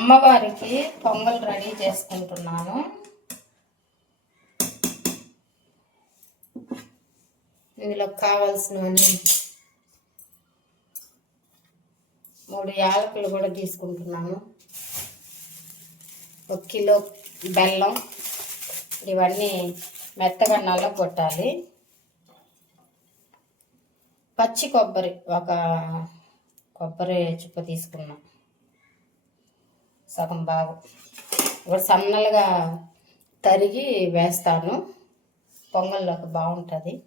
అమ్మవారికి పొంగల్ రెడీ చేసుకుంటున్నాను. ఇందులో కావాల్సినవన్నీ మూడు యాలకులు కూడా తీసుకుంటున్నాను. ఒక కిలో బెల్లం ఇవన్నీ మెత్తగా నల్లగొట్టాలి పచ్చి కొబ్బరి ఒక కొబ్బరి చుప్ప తీసుకున్నాం. సగం బాగు. ఇప్పుడు సన్నలుగా తరిగి వేస్తాను. పొంగల్లోకి బాగుంటుంది.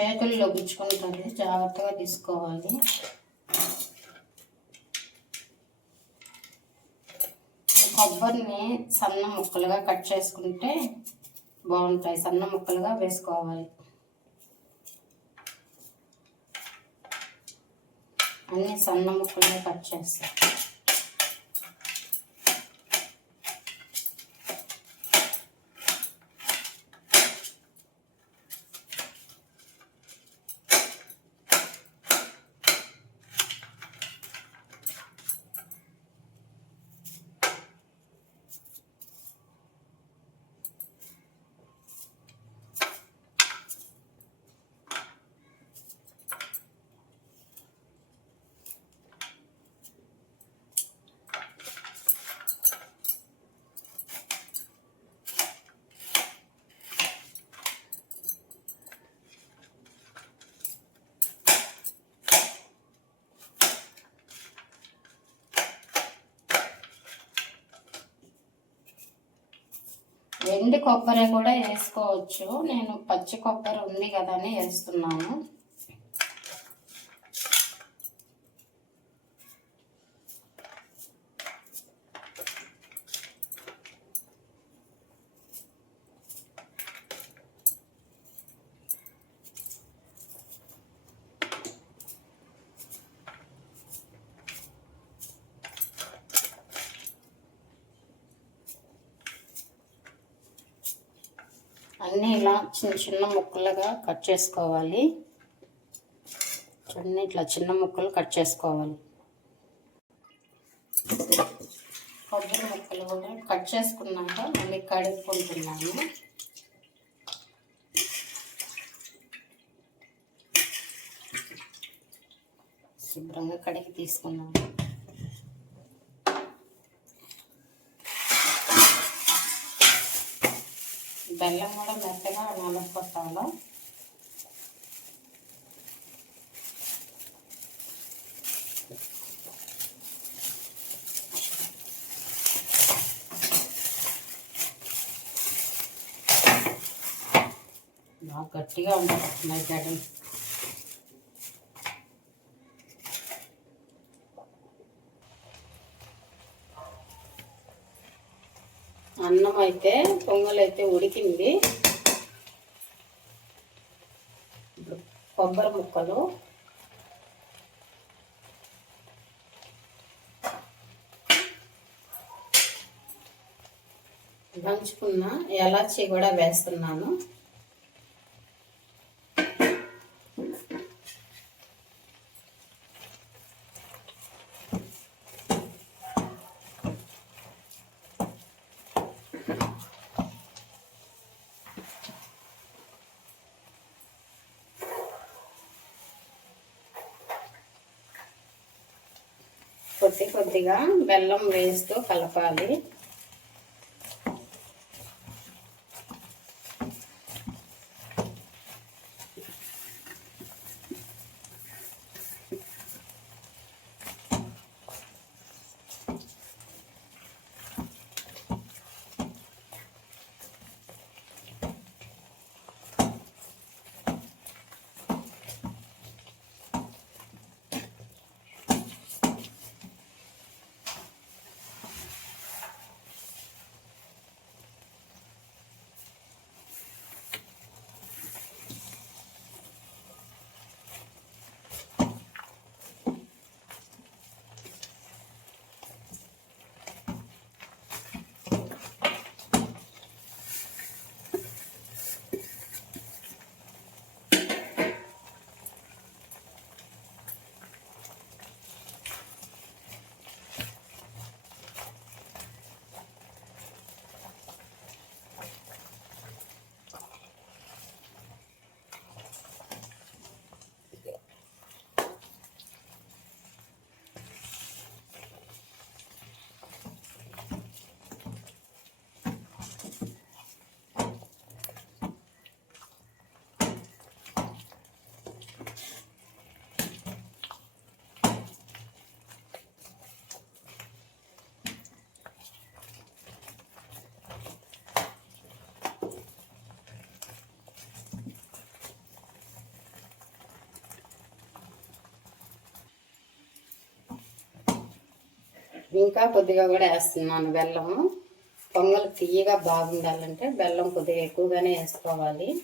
చేతుల్లో గుచ్చుకుంటుంది జాగ్రత్తగా తీసుకోవాలి. కొబ్బరిని సన్న ముక్కలుగా కట్ చేసుకుంటే బాగుంటాయి. సన్న ముక్కలుగా వేసుకోవాలి. అన్ని సన్న ముక్కలుగా కట్ చేస్తాయి కొబ్బరి కూడా వేసుకోవచ్చు. నేను పచ్చి కొబ్బరి ఉంది కదా అని వేస్తున్నాను. అన్నీ ఇలా చిన్న చిన్న ముక్కలుగా కట్ చేసుకోవాలి. చూడండి ఇట్లా చిన్న ముక్కలు కట్ చేసుకోవాలి. కొబ్బరి ముక్కలు కూడా కట్ చేసుకున్నాక మళ్ళీ కడుక్కుంటున్నాను. శుభ్రంగా కడిగి తీసుకున్నాను. బెల్లం కూడా మెత్తగా నలగొట్టాలి బాగా గట్టిగా ఉంటుంది గడ్డలు అన్నం అయితే పొంగల్ అయితే ఉడికింది కొబ్బరి ముక్కలు. దంచుకున్న ఎలాచి కూడా వేస్తున్నాను. కొద్ది కొద్దిగా బెల్లం వేస్తూ కలపాలి. ఇంకా కొద్దిగా కూడా వేస్తున్నాను బెల్లము. పొంగల్ తీయగా బాగుండాలంటే బెల్లం కొద్దిగా ఎక్కువగానే వేసుకోవాలి.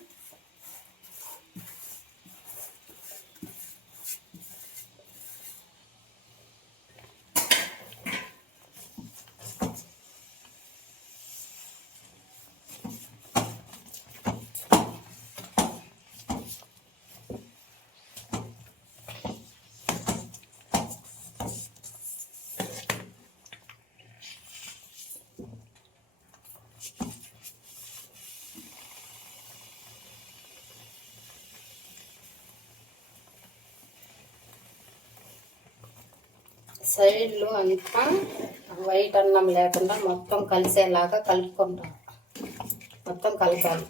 సైడ్లు అంతా వైట్ అన్నం లేకుండా మొత్తం కలిసేలాగా కలుపుకుంటాం. మొత్తం కలపాలి.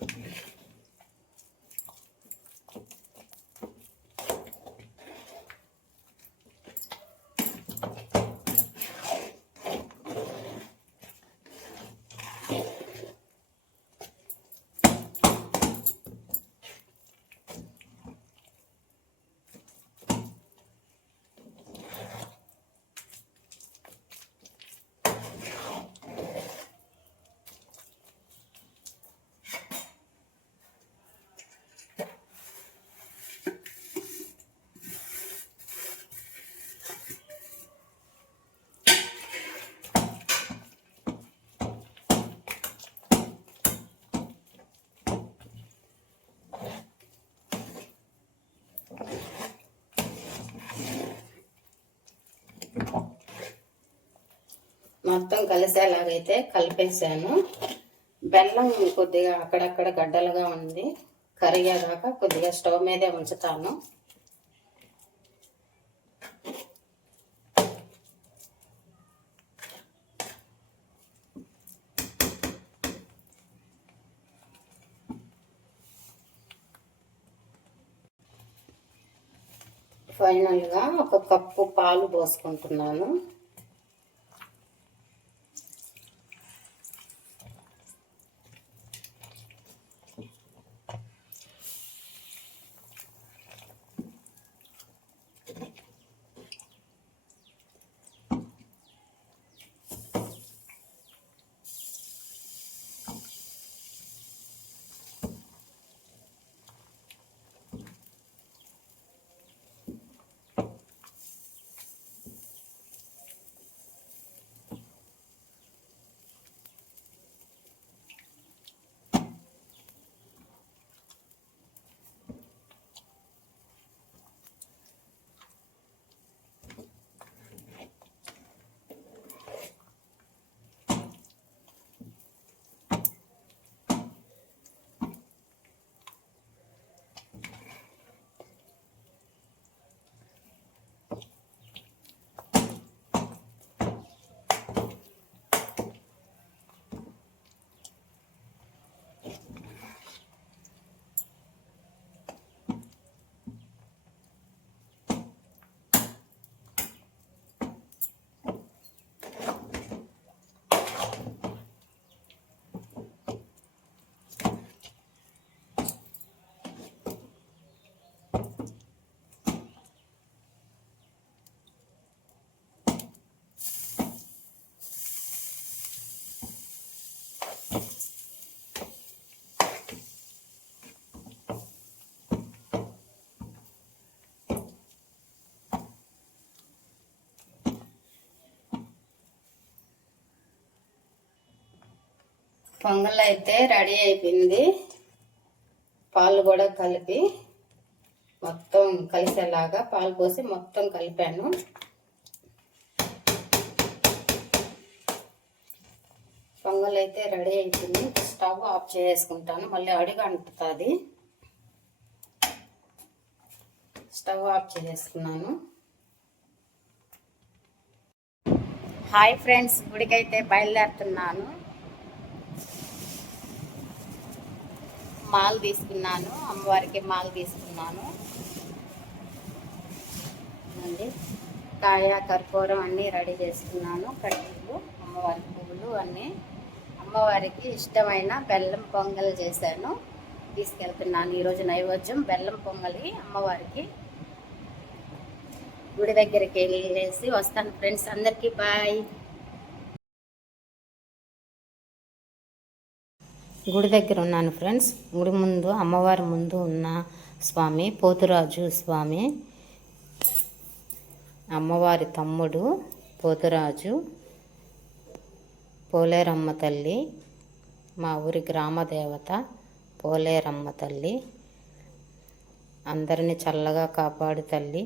మొత్తం కలిసేలాగైతే కలిపేసాను. బెల్లం కొద్దిగా అక్కడక్కడ గడ్డలుగా ఉంది. కరిగేదాకా కొద్దిగా స్టవ్ మీదే ఉంచుతాను. ఫైనల్గా ఒక కప్పు పాలు పోసుకుంటున్నాను. పొంగల్ అయితే రెడీ అయిపోయింది. పాలు కూడా కలిపి మొత్తం కలిసేలాగా పాలు పోసి మొత్తం కలిపాను. పొంగల్ అయితే రెడీ అయిపోయింది. స్టవ్ ఆఫ్ చేసుకుంటాను. మళ్ళీ అడుగు అంటుతుంది. స్టవ్ ఆఫ్ చేసుకున్నాను. హాయ్ ఫ్రెండ్స్ గుడికైతే బయలుదేరుతున్నాను. మాల్ తీసుకున్నాను. అమ్మవారికి మాల్ తీసుకున్నాను. అండి కాయ కర్పూరం అన్నీ రెడీ చేసుకున్నాను. కడ్డీలు అమ్మవారి పువ్వులు అన్నీ. అమ్మవారికి ఇష్టమైన బెల్లం పొంగల్ చేశాను. తీసుకెళ్తున్నాను. ఈరోజు నైవేద్యం బెల్లం పొంగలి అమ్మవారికి. గుడి దగ్గరికి వెళ్ళేసి వస్తాను. ఫ్రెండ్స్ అందరికీ బాయ్. గుడి దగ్గర ఉన్నాను ఫ్రెండ్స్. గుడి ముందు అమ్మవారి ముందు ఉన్న స్వామి పోతురాజు స్వామి అమ్మవారి తమ్ముడు పోతురాజు పోలేరమ్మ తల్లి మా ఊరి గ్రామదేవత పోలేరమ్మ తల్లి అందరిని చల్లగా కాపాడు తల్లి